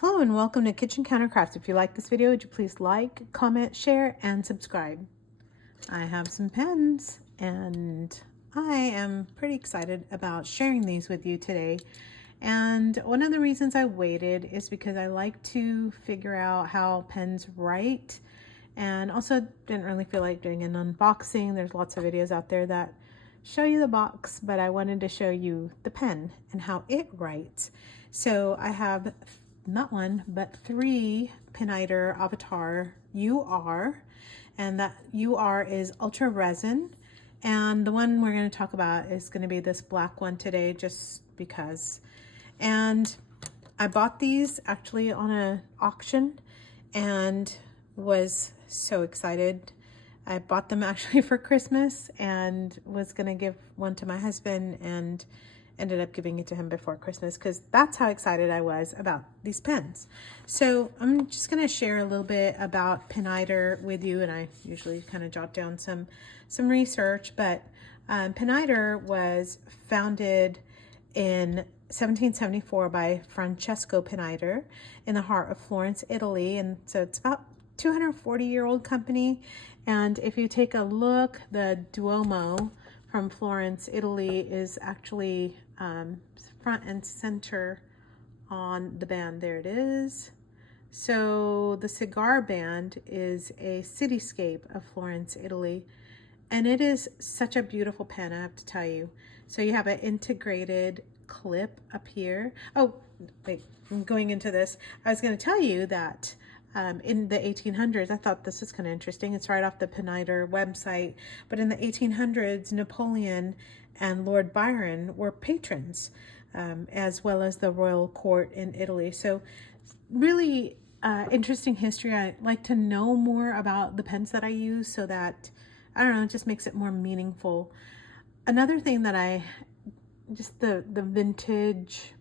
Hello and welcome to Kitchen Countercrafts. If you like this video, would you please like, comment, share, and subscribe. I have some pens and I am pretty excited about sharing these with you today. And one of the reasons I waited is because I like to figure out how pens write, and also didn't really feel like doing an unboxing. There's lots of videos out there that show you the box, but I wanted to show you the pen and how it writes. So I have not one, but three Pineider Avatar UR, and that UR is ultra resin. And the one we're going to talk about is going to be this black one today, just because. And I bought these actually on an auction and was so excited. I bought them actually for Christmas and was going to give one to my husband and ended up giving it to him before Christmas because that's how excited I was about these pens. So I'm just going to share a little bit about Pineider with you, and I usually kind of jot down some research, but Pineider was founded in 1774 by Francesco Pineider in the heart of Florence, Italy, and so it's about 240-year-old company. And if you take a look, the Duomo from Florence, Italy is actually front and center on the band. There it is. So the cigar band is a cityscape of Florence, Italy, and it is such a beautiful pen, I have to tell you. So you have an integrated clip up here. Oh, wait, I'm going into this. I was going to tell you that in the 1800s, I thought this was kind of interesting. It's right off the Pineider website. But in the 1800s, Napoleon and Lord Byron were patrons, as well as the royal court in Italy. So really interesting history. I like to know more about the pens that I use so that, I don't know, it just makes it more meaningful. Another thing that just the vintage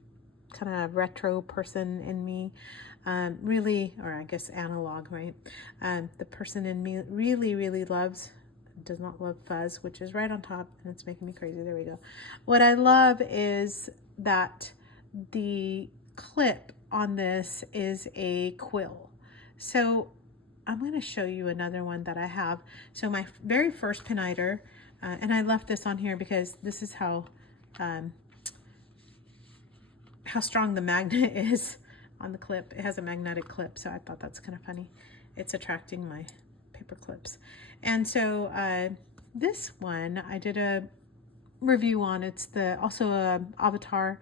kind of retro person in me, really, or I guess analog, right? The person in me really does not love fuzz, which is right on top, and it's making me crazy. There we go. What I love is that the clip on this is a quill. So I'm going to show you another one that I have. So my very first Pineider, and I left this on here because this is how strong the magnet is on the clip. It has a magnetic clip, so I thought that's kind of funny. It's attracting my paper clips. And so this one I did a review on. It's also a Avatar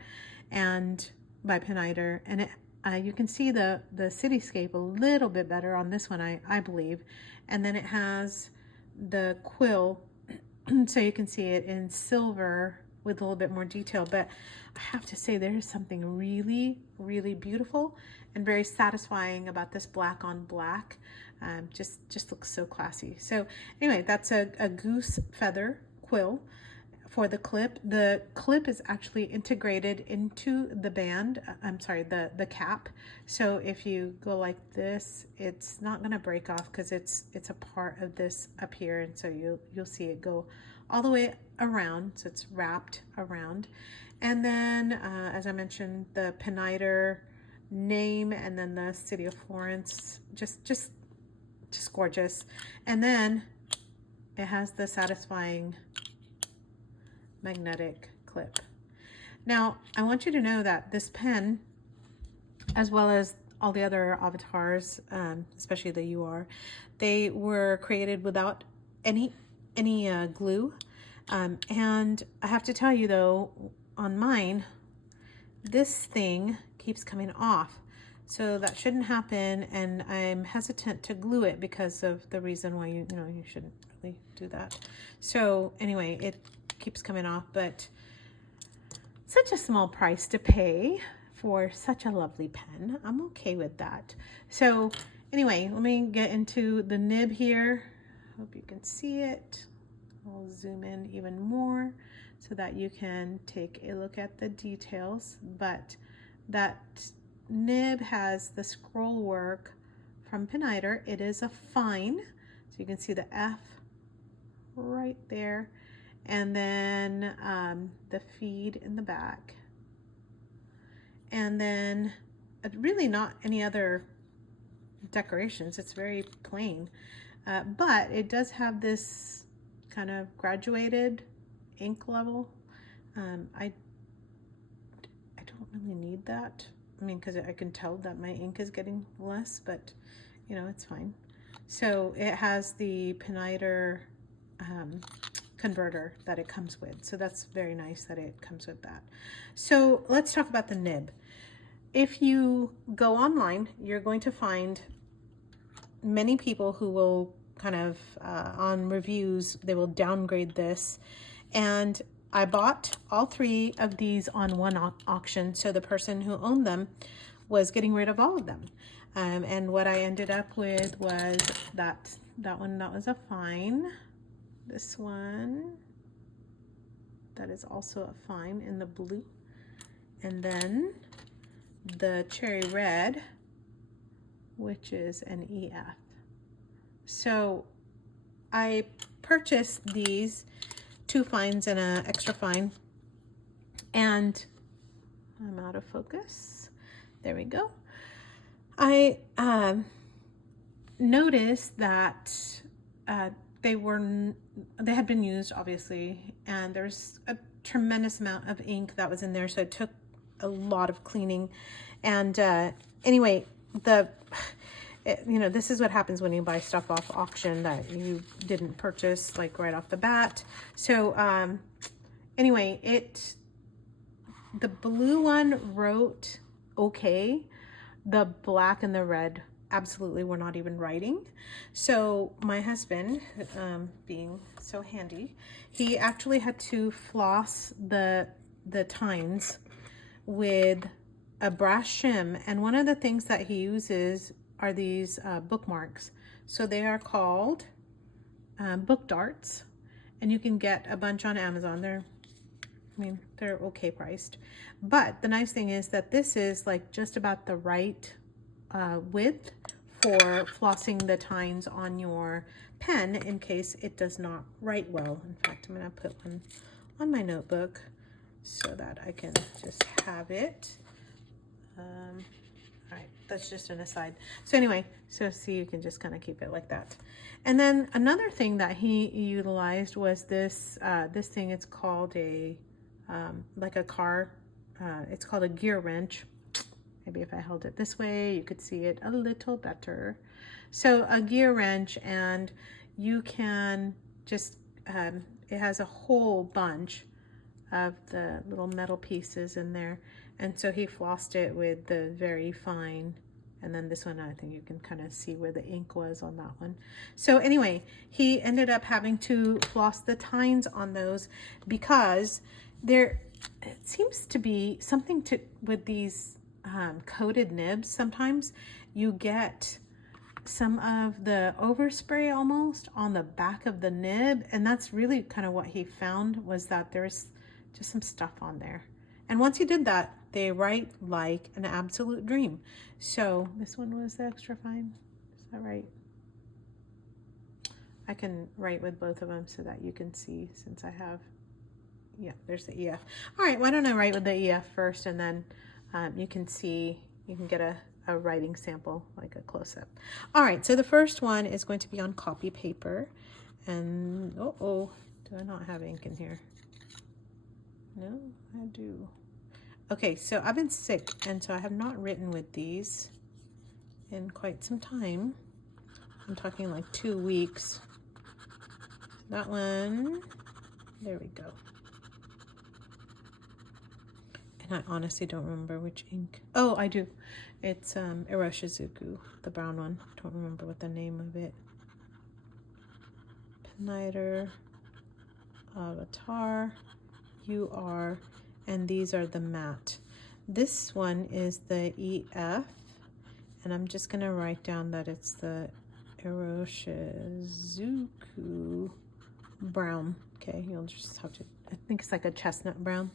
and by Pineider, and you can see the cityscape a little bit better on this one, I believe. And then it has the quill, so you can see it in silver with a little bit more detail. But I have to say, there is something really beautiful and very satisfying about this black on black. Just looks so classy. So anyway, that's a goose feather quill for the clip. The clip is actually integrated into the band. I'm sorry, the cap. So if you go like this, it's not going to break off because it's a part of this up here, and so you'll see it go all the way around. So it's wrapped around, and then as I mentioned, the Pineider name, and then the city of Florence. Just gorgeous. And then it has the satisfying magnetic clip. Now, I want you to know that this pen, as well as all the other avatars, especially the UR, they were created without any glue. And I have to tell you though, on mine, this thing keeps coming off. So that shouldn't happen, and I'm hesitant to glue it because of the reason why you shouldn't really do that. So anyway, it keeps coming off, but such a small price to pay for such a lovely pen. I'm okay with that. So anyway, let me get into the nib here. Hope you can see it. I'll zoom in even more so that you can take a look at the details. But that nib has the scroll work from Pineider. It is a fine, so you can see the F right there, and then the feed in the back, and then really not any other decorations. It's very plain, but it does have this kind of graduated ink level. I don't really need that. I mean, because I can tell that my ink is getting less, but you know, it's fine. So it has the Pineider converter that it comes with. So that's very nice that it comes with that. So let's talk about the nib. If you go online, you're going to find many people who will kind of on reviews, they will downgrade this. And I bought all 3 of these on one auction. So the person who owned them was getting rid of all of them. And what I ended up with was that one, that was a fine. This one, that is also a fine in the blue. And then the cherry red, which is an EF. So I purchased these 2 fines and an extra fine, and I'm out of focus. There we go. I noticed that they had been used, obviously, and there's a tremendous amount of ink that was in there, so it took a lot of cleaning. And anyway, you know, this is what happens when you buy stuff off auction that you didn't purchase like right off the bat. So anyway, the blue one wrote okay. The black and the red absolutely were not even writing. So my husband, being so handy, he actually had to floss the tines with a brass shim. And one of the things that he uses are these bookmarks. So they are called book darts, and you can get a bunch on Amazon. They're okay priced. But the nice thing is that this is like just about the right width for flossing the tines on your pen in case it does not write well. In fact, I'm going to put one on my notebook so that I can just have it. All right, that's just an aside. So anyway, so see, you can just kind of keep it like that. And then another thing that he utilized was this this thing. It's called a like a car. It's called a gear wrench. Maybe if I held it this way, you could see it a little better. So a gear wrench, and you can just, it has a whole bunch of the little metal pieces in there. And so he flossed it with the very fine. And then this one, I think you can kind of see where the ink was on that one. So anyway, he ended up having to floss the tines on those because it seems to be something with these coated nibs. Sometimes you get some of the overspray almost on the back of the nib, and that's really kind of what he found, was that there's just some stuff on there. And once he did that, they write like an absolute dream. So this one was the extra fine. Is that right? I can write with both of them so that you can see, since I have, yeah, there's the EF. All right, why don't I write with the EF first, and then you can see, you can get a writing sample, like a close-up. All right, so the first one is going to be on copy paper. And, do I not have ink in here? No, I do. Okay, so I've been sick, and so I have not written with these in quite some time. I'm talking like 2 weeks. That one, there we go. And I honestly don't remember which ink. Oh, I do. It's Iroshizuku, the brown one. I don't remember what the name of it. Pineider, Avatar, UR, and these are the matte. This one is the EF, and I'm just gonna write down that it's the Iroshizuku brown. Okay, you'll just have to, I think it's like a chestnut brown.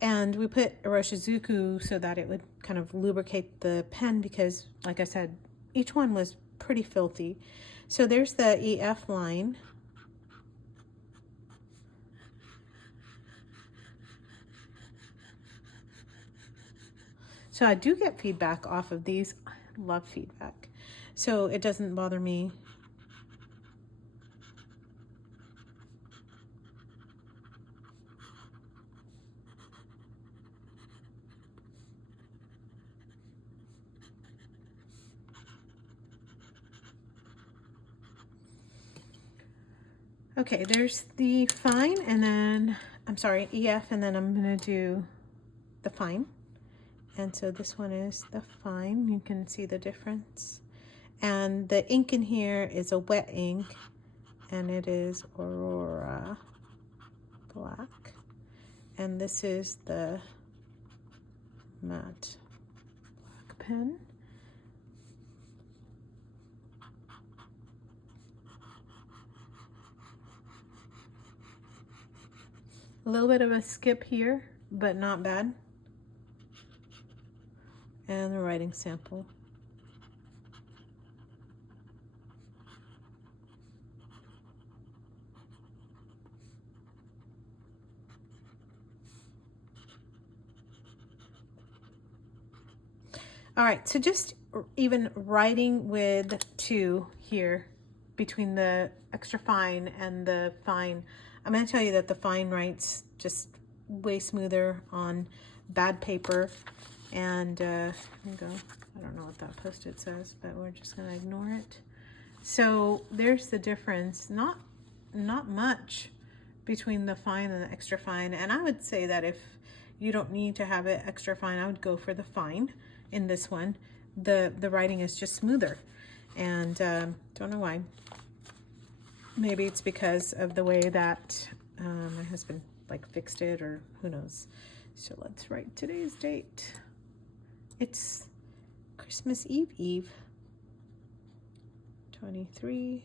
And we put Iroshizuku so that it would kind of lubricate the pen, because like I said, each one was pretty filthy. So there's the EF line. . . . . So I do get feedback off of these. I love feedback. So it doesn't bother me. Okay, there's the fine, and then, I'm sorry, EF, and then I'm gonna do the fine. And so this one is the fine. You can see the difference. And the ink in here is a wet ink, and it is Aurora Black. And this is the matte black pen. A little bit of a skip here, but not bad. And the writing sample. All right, so just even writing with two here between the extra fine and the fine, I'm going to tell you that the fine writes just way smoother on bad paper. And here we go. I don't know what that post-it says, but we're just going to ignore it. So there's the difference. Not much between the fine and the extra fine. And I would say that if you don't need to have it extra fine, I would go for the fine in this one. The writing is just smoother. And don't know why. Maybe it's because of the way that my husband like fixed it, or who knows. So let's write today's date. It's Christmas Eve. 23.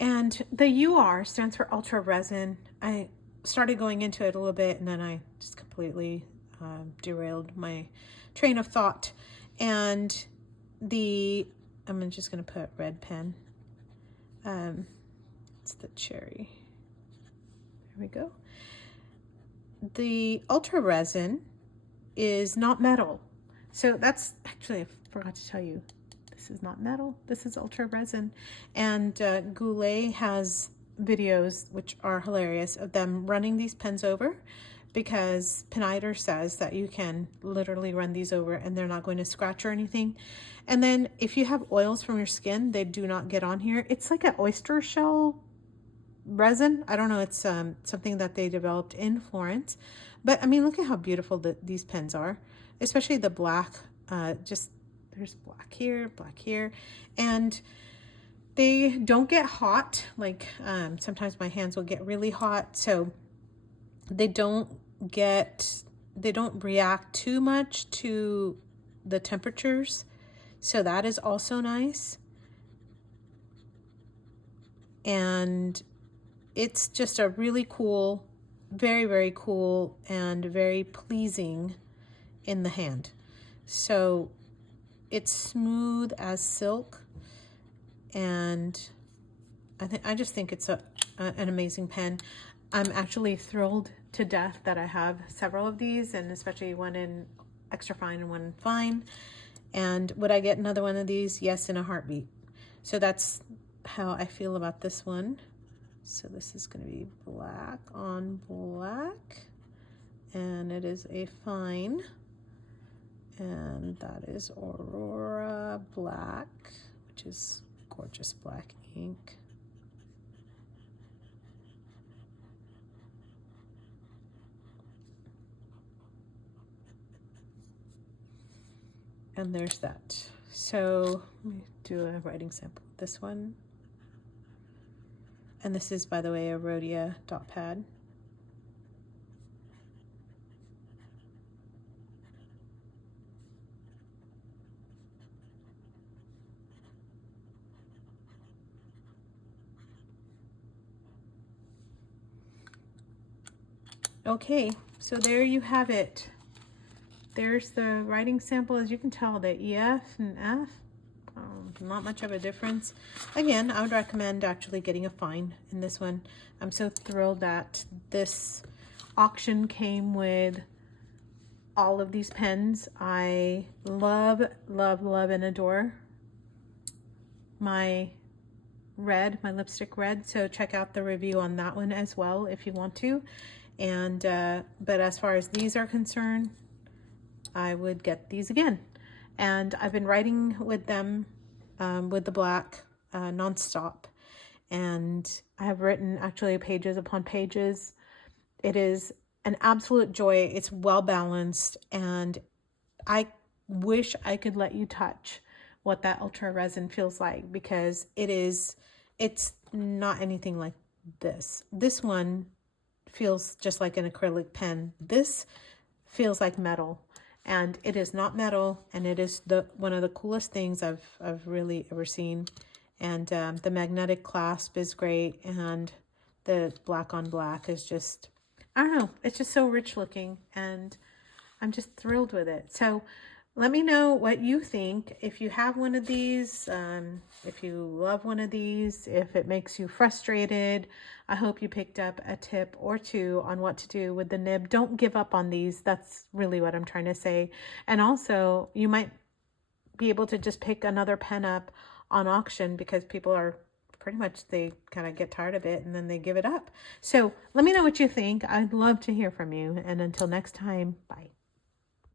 And the UR stands for ultra resin. I started going into it a little bit, and then I just completely derailed my train of thought. And I'm just going to put red pen. It's the cherry. There we go. The ultra resin is not metal. So that's actually, I forgot to tell you, this is not metal. This is ultra resin. And Goulet has videos, which are hilarious, of them running these pens over, because Pineider says that you can literally run these over and they're not going to scratch or anything. And then if you have oils from your skin, they do not get on here. It's like an oyster shell resin. I don't know. It's something that they developed in Florence. But I mean, look at how beautiful these pens are, especially the black. Just there's black here, and they don't get hot. Like sometimes my hands will get really hot, so they don't react too much to the temperatures. So that is also nice. And it's just a really cool, very, very cool, and very pleasing in the hand. So it's smooth as silk, and I just think it's an amazing pen. I'm actually thrilled to death that I have several of these, and especially one in extra fine and one in fine. And would I get another one of these? Yes, in a heartbeat. So that's how I feel about this one. So this is going to be black on black, and it is a fine, and that is Aurora Black, which is gorgeous black ink. And there's that. So let me do a writing sample with this one. And this is, by the way, a Rhodia dot pad. Okay, so there you have it. there's the writing sample. As you can tell, the EF and F, not much of a difference. Again, I would recommend actually getting a fine in this one. I'm so thrilled that this auction came with all of these pens. I love, love, love, and adore my red, my lipstick red. So check out the review on that one as well if you want to. And but as far as these are concerned, I would get these again. And I've been writing with them with the black nonstop, and I have written actually pages upon pages. It is an absolute joy. It's well balanced, and I wish I could let you touch what that ultra resin feels like, because it's not anything like this. This one feels just like an acrylic pen. This feels like metal, and it is not metal, and it is one of the coolest things I've really ever seen. And the magnetic clasp is great, and the black on black is just, I don't know, it's just so rich looking, and I'm just thrilled with it. So let me know what you think. If you have one of these, if you love one of these, if it makes you frustrated. I hope you picked up a tip or two on what to do with the nib. Don't give up on these. That's really what I'm trying to say. And also, you might be able to just pick another pen up on auction, because people are pretty much, they kind of get tired of it and then they give it up. So let me know what you think. I'd love to hear from you. And until next time, bye.